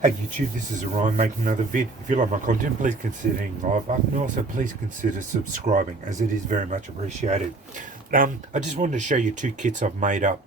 Hey YouTube, this is Orion making another vid. If you like my content, please consider hitting the like button. Also, please consider subscribing, as it is very much appreciated. I just wanted to show you two kits I've made up.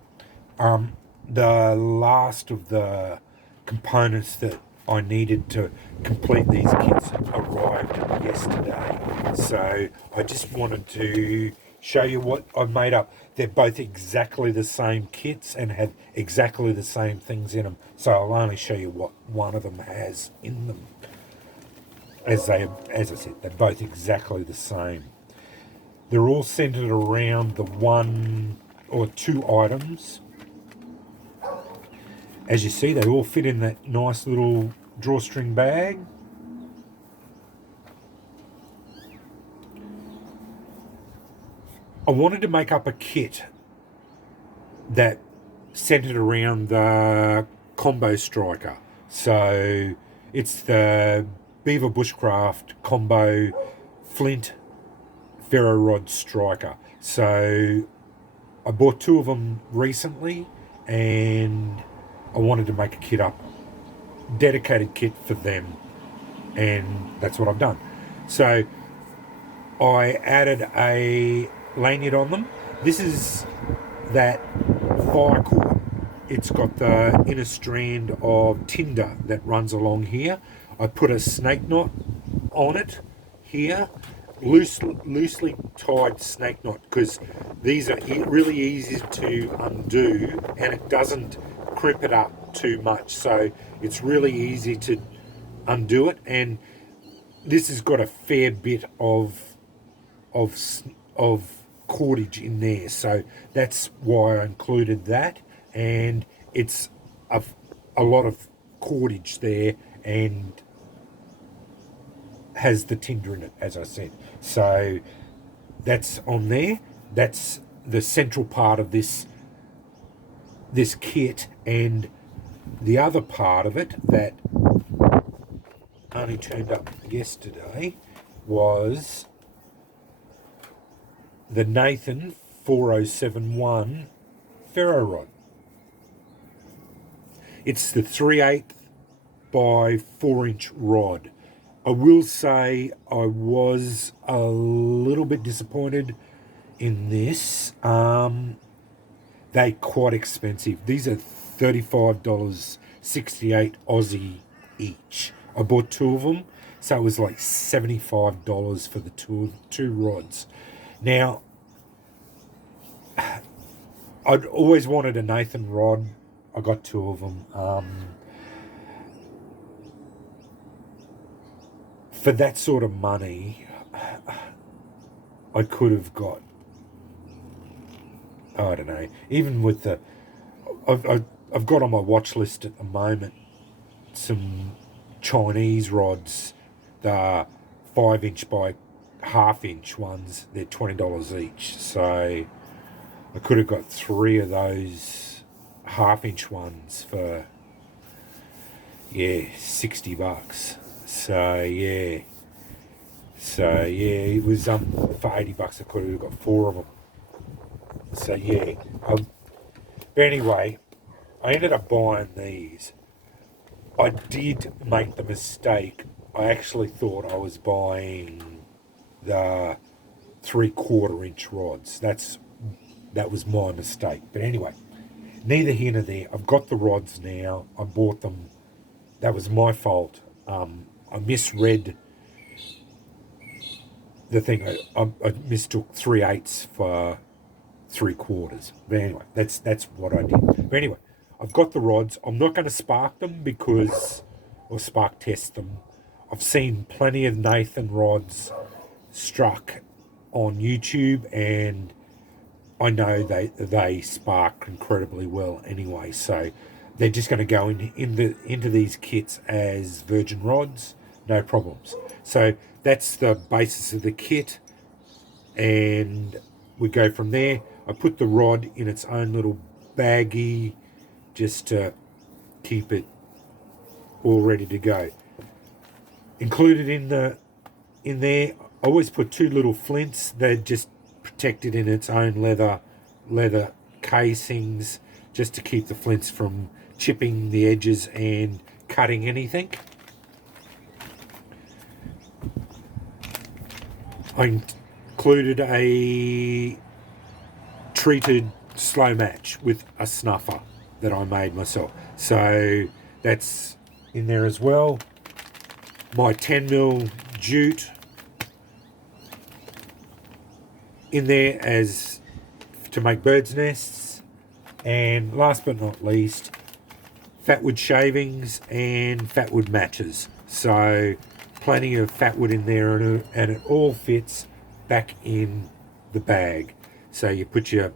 The last of the components that I needed to complete these kits arrived yesterday. So I just wanted to show you what I've made up. They're both exactly the same kits and have exactly the same things in them. So I'll only show you what one of them has in them. As I said, they're both exactly the same. They're all centered around the one or two items. As you see, they all fit in that nice little drawstring bag. I wanted to make up a kit that centered around the combo striker. So it's the Beaverbushcraft combo flint ferro rod striker. So I bought two of them recently and I wanted to make a kit up, dedicated kit for them, and that's what I've done. So I added a lanyard on them. This is that firecord. It's got the inner strand of tinder that runs along here. I put a snake knot on it here, loosely tied snake knot, because these are really easy to undo and it doesn't crimp it up too much, so it's really easy to undo it. And this has got a fair bit of cordage in there, so that's why I included that. And it's a lot of cordage there and has the tinder in it, as I said. So that's on there. That's the central part of this kit. And the other part of it that only turned up yesterday was the Nathan 4071 ferro rod. It's the 3/8 by 4-inch rod. I will say I was a little bit disappointed in this. They're quite expensive. These are $35.68 Aussie each. I bought two of them, so it was like $75 for the two rods. Now, I'd always wanted a Nathan rod. I got two of them. For that sort of money, I could have got, I don't know, even with the, I've got on my watch list at the moment some Chinese rods, the 5-inch by half-inch ones. They're $20 each, so I could have got three of those half-inch ones for, yeah, $60. So yeah, it was for $80. I could have got four of them. So yeah, but anyway, I ended up buying these. I did make the mistake. I actually thought I was buying the 3/4-inch rods. That was my mistake. But anyway, neither here nor there. I've got the rods now. I bought them. That was my fault. I misread the thing. I mistook 3/8 for 3/4. But anyway, that's what I did. But anyway, I've got the rods. I'm not going to spark them or spark test them. I've seen plenty of Nathan rods struck on YouTube, and I know they spark incredibly well anyway. So they're just going to go into these kits as virgin rods, no problems. So that's the basis of the kit, and we go from there. I put the rod in its own little baggie just to keep it all ready to go. Included in there, I always put two little flints. They're just protected in its own leather casings, just to keep the flints from chipping the edges and cutting anything. I included a treated slow match with a snuffer that I made myself. So that's in there as well. My 10mm jute in there as to make birds' nests. And last but not least, fatwood shavings and fatwood matches. So plenty of fatwood in there, and it all fits back in the bag. So you put your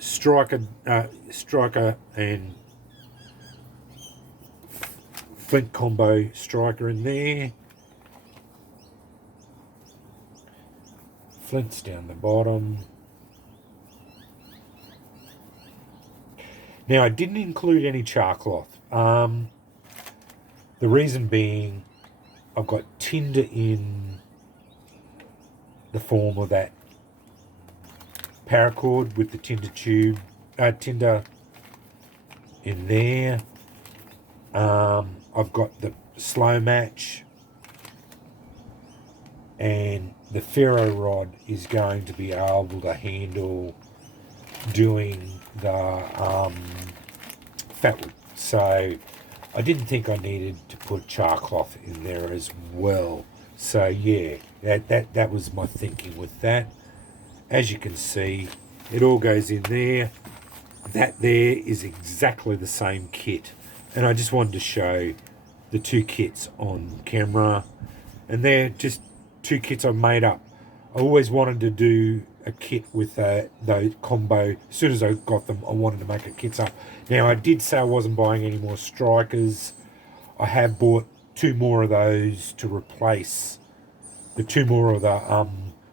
striker and flint combo striker in there. Flint's down the bottom. Now, I didn't include any char cloth. The reason being, I've got tinder in the form of that paracord with the tinder tube, tinder in there. I've got the slow match, and the ferro rod is going to be able to handle doing the fatwood. So I didn't think I needed to put char cloth in there as well. So yeah, that was my thinking with that. As you can see, it all goes in there. That there is exactly the same kit, and I just wanted to show the two kits on camera, and they're just two kits I made up. I always wanted to do a kit with those combo. As soon as I got them, I wanted to make a kit up. Now, I did say I wasn't buying any more strikers. I have bought two more of those to replace the two more of the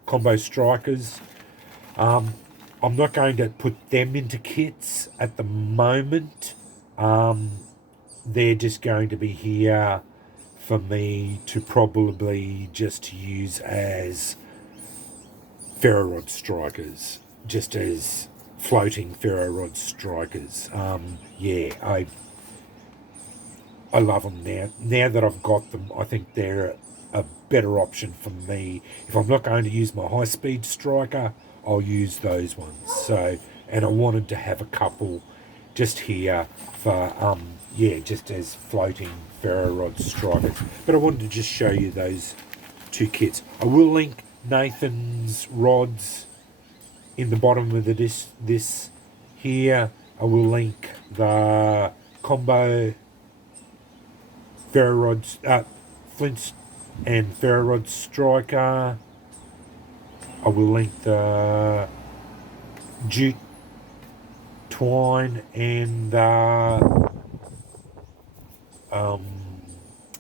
combo strikers. I'm not going to put them into kits at the moment. They're just going to be here for me to probably just use as ferro rod strikers, just as floating ferro rod strikers. Yeah, I love them now. Now that I've got them, I think they're a better option for me. If I'm not going to use my high-speed striker, I'll use those ones. So, and I wanted to have a couple just here for, yeah, just as floating ferro rod strikers. But I wanted to just show you those two kits. I will link Nathan's rods in the bottom of this here. I will link the combo ferro rods, Flint and ferro rod striker. I will link the jute twine and the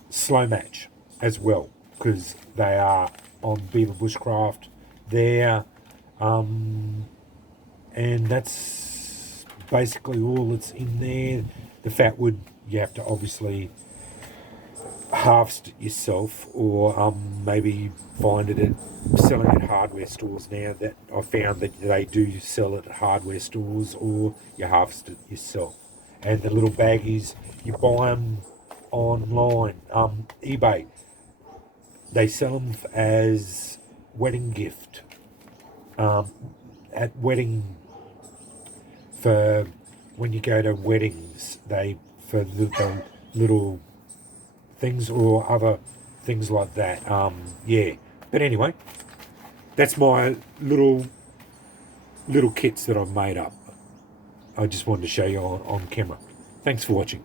slow match as well, because they are on Beaverbushcraft there. And that's basically all that's in there. The fatwood, you have to obviously harvest it yourself, or maybe find it at selling at hardware stores now. That I found that they do sell it at hardware stores, or you harvest it yourself. And the little baggies, you buy them online, eBay. They sell them as wedding gift, at wedding, for when you go to weddings, they, for the little things or other things like that. Yeah, but anyway, that's my little kits that I've made up. I just wanted to show you on camera. Thanks for watching.